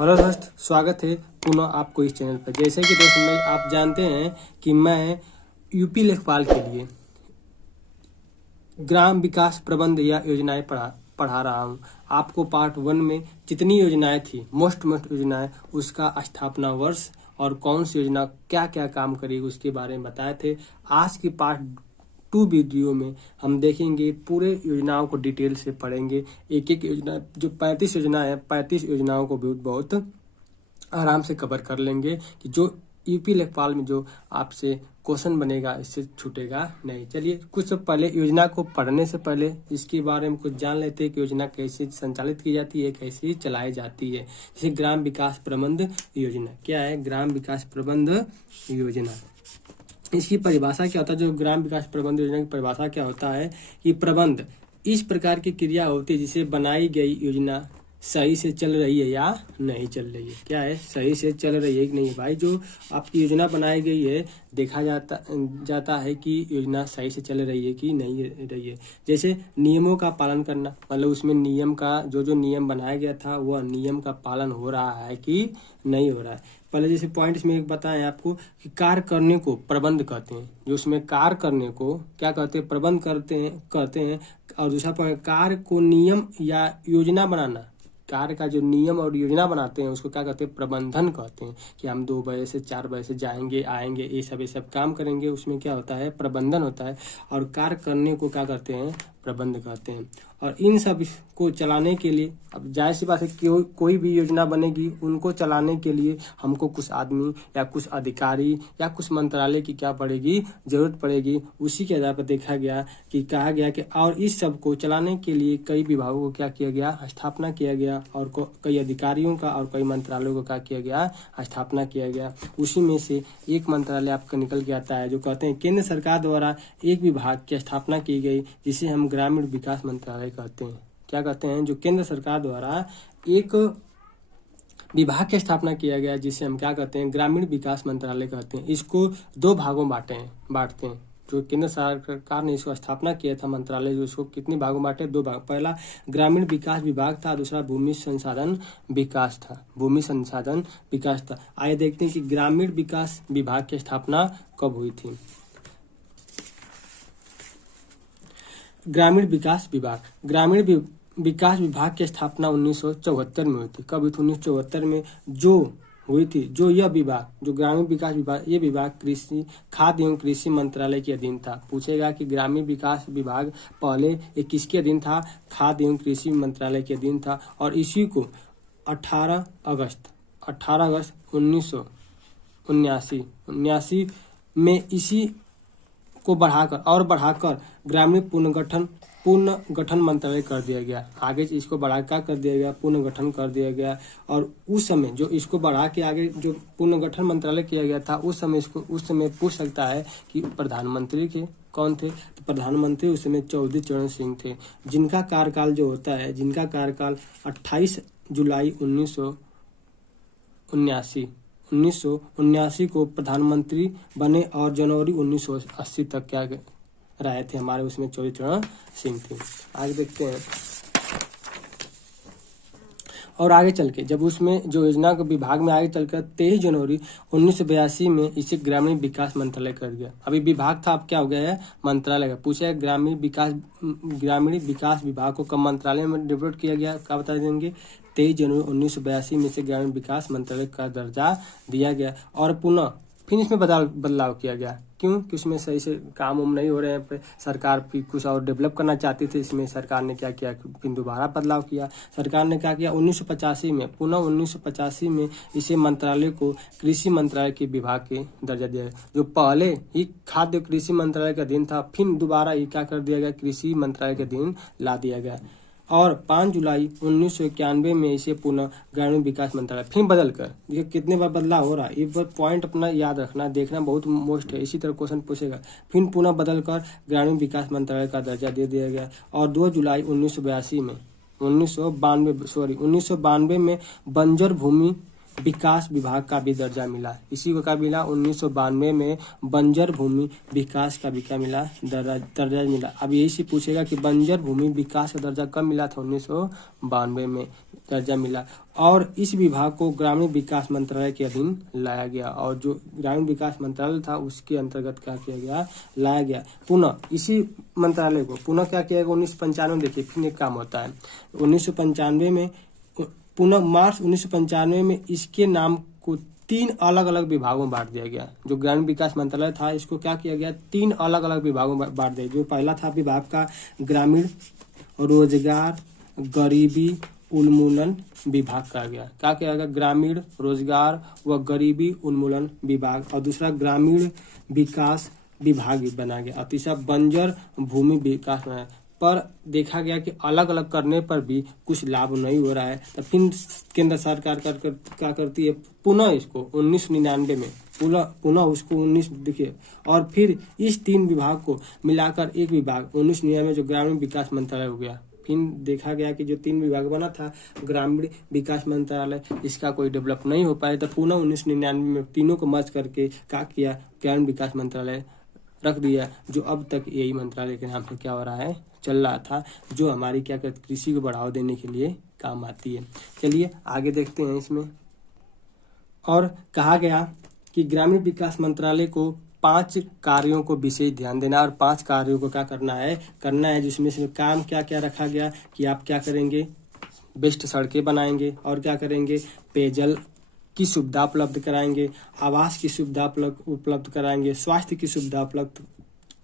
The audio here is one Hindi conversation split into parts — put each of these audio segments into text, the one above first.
हेलो दोस्त, स्वागत है पुनः आपको इस चैनल पर। जैसे कि दोस्त मैं आप जानते हैं कि मैं यूपी लेखपाल के लिए ग्राम विकास प्रबंध या योजनाएं पढ़ा रहा हूं। आपको पार्ट 1 में जितनी योजनाएं थी, मोस्ट योजनाएं, उसका स्थापना वर्ष और कौन सी योजना क्या क्या काम करेगी उसके बारे में बताए थे। आज की पार्ट 2 वीडियो में हम देखेंगे, पूरे योजनाओं को डिटेल से पढ़ेंगे। एक एक योजना, जो 35 योजना है, 35 योजनाओं को भी बहुत आराम से कवर कर लेंगे कि जो यूपी लेखपाल में जो आपसे क्वेश्चन बनेगा इससे छूटेगा नहीं। चलिए कुछ पहले योजना को पढ़ने से पहले इसके बारे में कुछ जान लेते हैं कि योजना कैसे संचालित की जाती है, कैसे चलाई जाती है। जैसे ग्राम विकास प्रबंध योजना क्या है? ग्राम विकास प्रबंध योजना, इसकी परिभाषा क्या होता है? जो ग्राम विकास प्रबंध योजना की परिभाषा क्या होता है कि प्रबंध इस प्रकार की क्रिया होती है जिसे बनाई गई योजना सही से चल रही है या नहीं चल रही है। क्या है? सही से चल रही है कि नहीं। भाई, जो आपकी योजना बनाई गई है, देखा जाता है कि योजना सही से चल रही है कि नहीं रही है। जैसे नियमों का पालन करना, मतलब उसमें नियम का जो नियम बनाया गया था वह नियम का पालन हो रहा है कि नहीं हो रहा है। पहले जैसे पॉइंट इसमें बताएं आपको कि कार्य करने को प्रबंध कहते हैं। जो उसमें कार्य करने को क्या कहते हैं? प्रबंध करते हैं। और दूसरा पॉइंट, कार्य को नियम या योजना बनाना, कार्य का जो नियम और योजना बनाते हैं उसको क्या कहते हैं? प्रबंधन कहते हैं। कि हम 2 बजे से 4 बजे से जाएंगे, आएंगे, ये सब काम करेंगे, उसमें क्या होता है? प्रबंधन होता है। और कार्य करने को क्या कहते हैं? प्रबंध कहते हैं। और इन सब को चलाने के लिए, अब जाहिर सी बात है कि कोई भी योजना बनेगी, उनको चलाने के लिए हमको कुछ आदमी या कुछ अधिकारी या कुछ मंत्रालय की क्या पड़ेगी? जरूरत पड़ेगी। उसी के आधार पर देखा गया कि कहा गया कि और इस सब को चलाने के लिए कई विभागों को क्या किया गया? स्थापना किया गया। और कई अधिकारियों का और कई मंत्रालयों को क्या किया गया? स्थापना किया गया। उसी में से एक मंत्रालय आपका निकल के आता है जो कहते हैं केंद्र सरकार द्वारा एक विभाग की स्थापना की गई, जिसे हम ग्रामीण विकास मंत्रालय कहते हैं। क्या कहते हैं? जो केंद्र सरकार द्वारा एक विभाग की स्थापना किया गया जिसे हम क्या कहते हैं? ग्रामीण विकास मंत्रालय कहते हैं। इसको 2 भागों बांटते हैं। जो केंद्र सरकार ने इसको स्थापना किया था मंत्रालय, उसको कितने भागों बांटे? 2 भाग। पहला ग्रामीण विकास विभाग था, दूसरा भूमि संसाधन विकास था। आइए देखते हैं कि ग्रामीण विकास विभाग की स्थापना कब हुई थी। ग्रामीण विकास विभाग की स्थापना 1974 में हुई थी। कब हुई थी? 1974 में जो हुई थी। जो ग्रामीण विकास विभाग, ये विभाग खाद्य एवं कृषि मंत्रालय के अधीन था। पूछेगा कि ग्रामीण विकास विभाग पहले ये किसके अधीन था? खाद्य एवं कृषि मंत्रालय के अधीन था। और इसी को 18 अगस्त 1979 में इसी को बढ़ाकर ग्रामीण पुनर्गठन मंत्रालय कर दिया गया। आगे इसको बढ़ा कर दिया गया, पुनर्गठन कर दिया गया। और उस समय जो इसको बढ़ा के आगे जो पुनर्गठन मंत्रालय किया गया था, उस समय पूछ सकता है कि प्रधानमंत्री के कौन थे? तो प्रधानमंत्री उस समय चौधरी चरण सिंह थे, जिनका कार्यकाल 28 जुलाई 1979 को प्रधानमंत्री बने और जनवरी 1980 तक क्या रहे थे हमारे उसमें चौधरी चरण सिंह थे। आगे देखते हैं। और आगे चल के जब उसमें जो योजना के विभाग में आगे चलकर 23 जनवरी 1982 में इसे ग्रामीण विकास मंत्रालय कर दिया। अभी विभाग था, अब क्या हो गया है? मंत्रालय। पूछा है ग्रामीण विकास विभाग को कब मंत्रालय में डेवलप किया गया? क्या बता देंगे? 23 जनवरी 1982 में से ग्रामीण विकास मंत्रालय का दर्जा दिया गया। और पुनः फिर इसमें बदलाव किया गया। क्यों? कि उसमें सही से काम नहीं हो रहे हैं। सरकार भी कुछ और डेवलप करना चाहती थी। इसमें सरकार ने क्या किया? फिर दोबारा बदलाव किया। सरकार ने क्या किया? 1985 में इसे मंत्रालय को कृषि मंत्रालय के विभाग के दर्जा दिया गया। जो पहले ही खाद्य कृषि मंत्रालय के अधीन था, फिर दोबारा ये क्या कर दिया गया? कृषि मंत्रालय के अधीन ला दिया गया। और 5 जुलाई 1991 में इसे पुनः ग्रामीण विकास मंत्रालय फिर बदल कर, देखिए कितने बार बदलाव हो रहा है। एक बार पॉइंट अपना याद रखना, देखना बहुत मोस्ट है। इसी तरह क्वेश्चन पूछेगा। फिर पुनः बदल कर ग्रामीण विकास मंत्रालय का दर्जा दे दिया गया। और 2 जुलाई 1992 में बंजर भूमि विकास विभाग का भी दर्जा मिला। इसी को क्या मिला 1992 में बंजर भूमि विकास का भी क्या मिला दर्जा मिला। अब यही से पूछेगा कि बंजर भूमि विकास का दर्जा कब मिला था 1992 में दर्जा मिला। और इस विभाग को ग्रामीण विकास मंत्रालय के अधीन लाया गया और जो ग्रामीण विकास मंत्रालय था उसके अंतर्गत क्या किया गया लाया गया। पुनः इसी मंत्रालय को पुनः क्या किया गया 1995 देखिए फिर एक काम होता है 1995 में पुनः मार्च 1995 में इसके नाम को 3 अलग अलग विभागों में बांट दिया गया। जो ग्रामीण विकास मंत्रालय था इसको क्या किया गया 3 अलग अलग विभागों में बांट दिया। जो पहला था विभाग का ग्रामीण रोजगार गरीबी उन्मूलन विभाग कहा गया। क्या किया गया ग्रामीण रोजगार व गरीबी उन्मूलन विभाग। और दूसरा ग्रामीण विकास विभाग बना गया। और तीसरा बंजर भूमि विकास बना। पर देखा गया कि अलग अलग करने पर भी कुछ लाभ नहीं हो रहा है। तो फिर केंद्र सरकार क्या करती है पुनः इसको 1999 में पुनः उसको 19 देखिए और फिर इस 3 विभाग को मिलाकर एक विभाग 1999 में जो ग्रामीण विकास मंत्रालय हो गया। फिर देखा गया कि जो 3 विभाग बना था ग्रामीण विकास मंत्रालय इसका कोई डेवलप नहीं हो पाया। तो पुनः 1999 में तीनों को मर्ज करके क्या किया ग्रामीण विकास मंत्रालय रख दिया। जो अब तक यही मंत्रालय के नाम से क्या हो रहा है चल रहा था। जो हमारी क्या कहते कृषि को बढ़ावा देने के लिए काम आती है। चलिए आगे देखते हैं इसमें। और कहा गया कि ग्रामीण विकास मंत्रालय को 5 कार्यों को विशेष ध्यान देना और 5 कार्यों को क्या करना है जिसमें से काम क्या क्या रखा गया कि आप क्या करेंगे बेस्ट सड़कें बनाएंगे और क्या करेंगे पेयजल की सुविधा उपलब्ध कराएंगे, आवास की सुविधा उपलब्ध कराएंगे, स्वास्थ्य की सुविधा उपलब्ध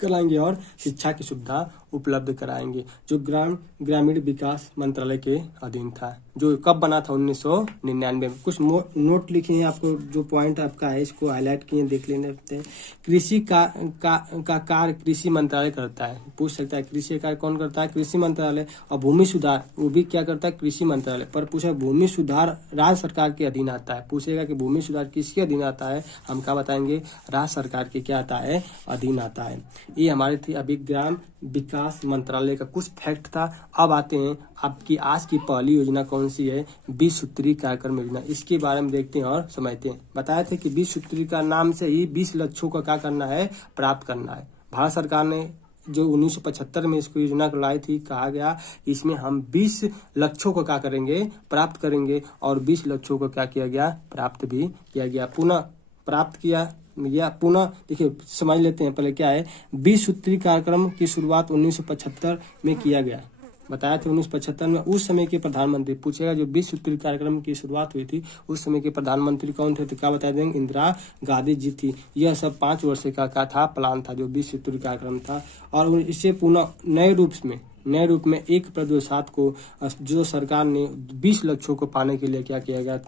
कराएंगे और शिक्षा की सुविधा उपलब्ध कराएंगे। जो ग्रामीण विकास मंत्रालय के अधीन था। जो कब बना था 1999 में। कुछ नोट लिखे हैं आपको जो पॉइंट आपका है इसको हाईलाइट किए देख लेने हैं। कृषि का कार्य कृषि मंत्रालय करता है। पूछ सकता है कृषि कार्य कौन करता है कृषि मंत्रालय। और भूमि सुधार वो भी क्या करता है कृषि मंत्रालय। पर पूछा भूमि सुधार राज्य सरकार के अधीन आता है। पूछेगा कि भूमि सुधार किसके अधीन आता है हम क्या बताएंगे राज्य सरकार के क्या आता है अधीन आता है। ये हमारी थी अभी ग्राम विकास मंत्रालय का कुछ फैक्ट था। अब आते हैं आपकी आज की पहली योजना कौन सी है 20 सूत्री कार्यक्रम योजना। इसके बारे में देखते हैं और समझते हैं। बताया था कि 20 सूत्री का नाम से ही 20 लक्ष्यों का क्या करना है प्राप्त करना है। भारत सरकार ने जो 1975 में इसको योजना को लाई थी कहा गया इसमें हम 20 लक्ष्यों को क्या करेंगे प्राप्त करेंगे और 20 लक्ष्यों को क्या किया गया प्राप्त भी किया गया। पुनः प्राप्त किया या पुनः देखिए समझ लेते हैं पहले क्या है 20 सूत्री कार्यक्रम की शुरुआत 1975 में किया गया। बताया था 1975 में उस समय के प्रधानमंत्री पूछेगा जो 20 सूत्री कार्यक्रम की शुरुआत हुई थी उस समय के प्रधानमंत्री कौन थे तो क्या बता देंगे इंदिरा गांधी जी थी। यह सब 5 वर्ष का था प्लान था जो 20 सूत्री कार्यक्रम था। और इसे पुनः नए रूप में 1/7 को जो सरकार ने 20 लक्ष्यों को पाने के लिए क्या किया गया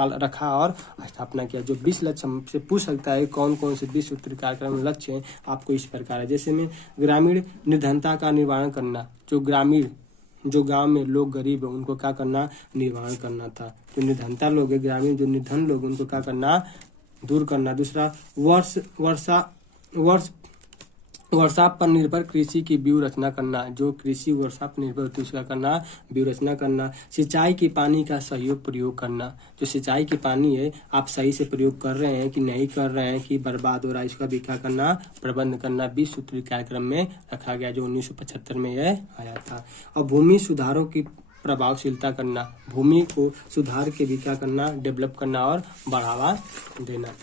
रखा और स्थापना किया। जो 20 लक्ष्य से पूछ सकता है कौन कौन से 20 सूत्री कार्यक्रम लक्ष्य हैं आपको इस प्रकार है। जैसे में ग्रामीण निर्धनता का निवारण करना। जो गांव में लोग गरीब है उनको क्या करना निवारण करना था। जो निर्धनता लोग है ग्रामीण जो निर्धन लोग उनको क्या करना दूर करना। दूसरा वर्षा पर निर्भर कृषि की व्यू रचना करना। जो कृषि वर्षा पर निर्भर होती है उसका करना व्यू रचना करना। सिंचाई के पानी का सहयोग प्रयोग करना। जो सिंचाई के पानी है आप सही से प्रयोग कर रहे हैं कि नहीं कर रहे हैं कि बर्बाद हो रहा है इसका भी क्या करना प्रबंध करना 20 सूत्री कार्यक्रम में रखा गया जो 1975 में यह आया था। और भूमि सुधारों की प्रभावशीलता करना। भूमि को सुधार के भी क्या करना डेवलप करना और बढ़ावा देना।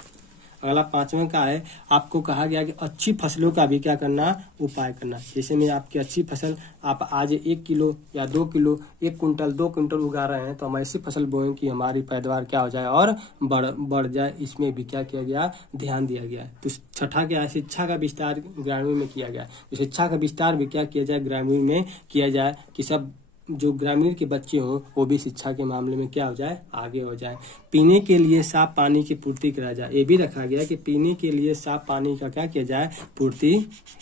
अगला 5वां का है आपको कहा गया कि अच्छी फसलों का भी क्या करना उपाय करना। जैसे में आपकी अच्छी फसल आप आज 1 किलो या 2 किलो 1 कुंटल 2 कुंटल उगा रहे हैं तो हम ऐसी फसल बोएं कि हमारी पैदावार क्या हो जाए और बढ़ जाए। इसमें भी क्या किया गया ध्यान दिया गया। तो 6ठा क्या है शिक्षा का विस्तार ग्रामीण में किया गया। तो शिक्षा का विस्तार भी क्या किया जाए ग्रामीण में किया जाए कि सब जो ग्रामीण के बच्चे हों वो भी शिक्षा के मामले में क्या हो जाए आगे हो जाए। पीने के लिए साफ पानी की पूर्ति कराया जाए। ये भी रखा गया कि पीने के लिए साफ पानी का क्या किया जाए पूर्ति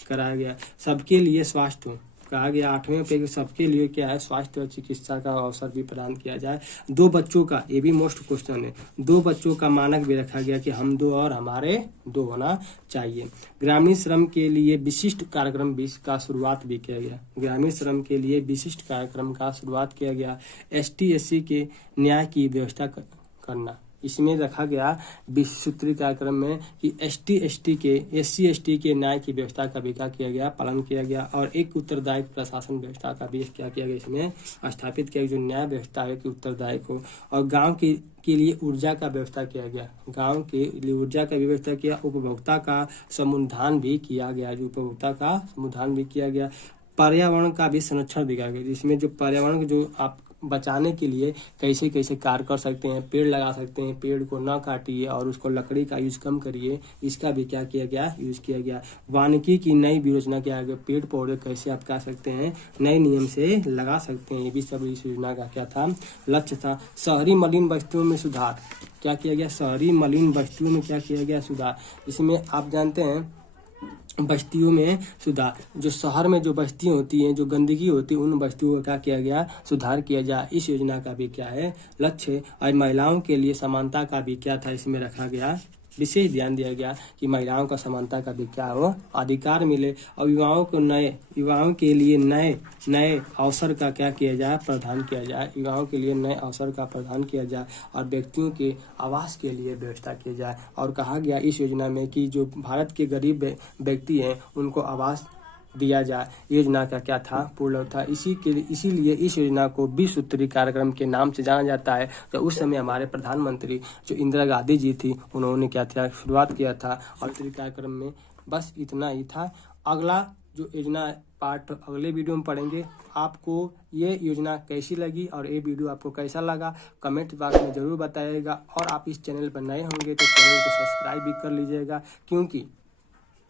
कराया गया। सबके लिए स्वास्थ्य हो कहा गया 8वें पे सबके लिए क्या है स्वास्थ्य और चिकित्सा का अवसर भी प्रदान किया जाए। 2 बच्चों का ये भी मोस्ट क्वेश्चन है 2 बच्चों का मानक भी रखा गया कि हम 2 और हमारे 2 होना चाहिए। ग्रामीण श्रम के लिए विशिष्ट कार्यक्रम 20 का शुरुआत भी किया गया। ग्रामीण श्रम के लिए विशिष्ट कार्यक्रम का शुरुआत किया गया। ST SC के न्याय की व्यवस्था करना इसमें रखा गया 20 सूत्री कार्यक्रम में कि SC ST के न्याय की व्यवस्था का भी क्या किया गया, पालन किया गया। और एक उत्तरदायित्व प्रशासन व्यवस्था का भी क्या किया गया, इसमें स्थापित किया, जो न्याय व्यवस्था है कि उत्तरदायित्व हो। और गांव के लिए ऊर्जा का व्यवस्था किया गया, गांव के लिए ऊर्जा का व्यवस्था किया। उपभोक्ता का समुद्धान भी किया गया, जो उपभोक्ता का समुद्धान भी किया गया। पर्यावरण का भी संरक्षण दिया गया, जिसमें जो पर्यावरण को जो आप बचाने के लिए कैसे कैसे कार्य कर सकते हैं, पेड़ लगा सकते हैं, पेड़ को ना काटिए और उसको लकड़ी का यूज कम करिए, इसका भी क्या किया गया, यूज किया गया। वानिकी की नई योजना किया गया, पेड़ पौधे कैसे आप क्या सकते हैं, नए नियम से लगा सकते हैं, ये भी सब इस योजना का क्या था, लक्ष्य था। शहरी मलिन बस्तियों में सुधार क्या किया गया, शहरी मलिन बस्तियों में क्या किया गया, सुधार। इसमें आप जानते हैं बस्तियों में सुधार, जो शहर में जो बस्तियां होती हैं, जो गंदगी होती है, उन बस्तियों का क्या किया गया, सुधार किया जाए, इस योजना का भी क्या है, लक्ष्य। और महिलाओं के लिए समानता का भी क्या था, इसमें रखा गया, विशेष ध्यान दिया गया कि महिलाओं का समानता का भी क्या हो, अधिकार मिले। और युवाओं के लिए नए अवसर का क्या किया जाए, प्रदान किया जाए, युवाओं के लिए नए अवसर का प्रदान किया जाए। और व्यक्तियों के आवास के लिए व्यवस्था की जाए। और कहा गया इस योजना में कि जो भारत के गरीब व्यक्ति हैं उनको आवास दिया जाए। योजना का क्या था, पूर्ण था। इसीलिए इस योजना को 20 सूत्री कार्यक्रम के नाम से जाना जाता है। तो उस समय हमारे प्रधानमंत्री जो इंदिरा गांधी जी थी, उन्होंने क्या था, शुरुआत किया था। और कार्यक्रम में बस इतना ही था। अगला जो योजना पार्ट अगले वीडियो में पढ़ेंगे। आपको ये योजना कैसी लगी और ये वीडियो आपको कैसा लगा, कमेंट बॉक्स में जरूर बताइएगा। और आप इस चैनल पर नए होंगे तो चैनल को सब्सक्राइब भी कर लीजिएगा, क्योंकि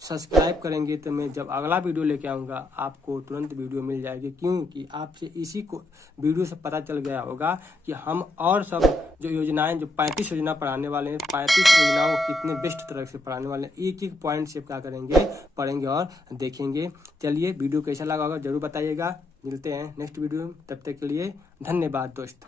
सब्सक्राइब करेंगे तो मैं जब अगला वीडियो लेके आऊँगा आपको तुरंत वीडियो मिल जाएगी। क्योंकि आपसे इसी को वीडियो से पता चल गया होगा कि हम और सब जो योजनाएं, जो 35 योजना पढ़ाने वाले हैं, 35 योजनाओं को कितने बेस्ट तरह से पढ़ाने वाले हैं, एक एक पॉइंट से क्या करेंगे, पढ़ेंगे और देखेंगे। चलिए वीडियो कैसा लगा होगा जरूर बताइएगा। मिलते हैं नेक्स्ट वीडियो में, तब तक के लिए धन्यवाद दोस्त।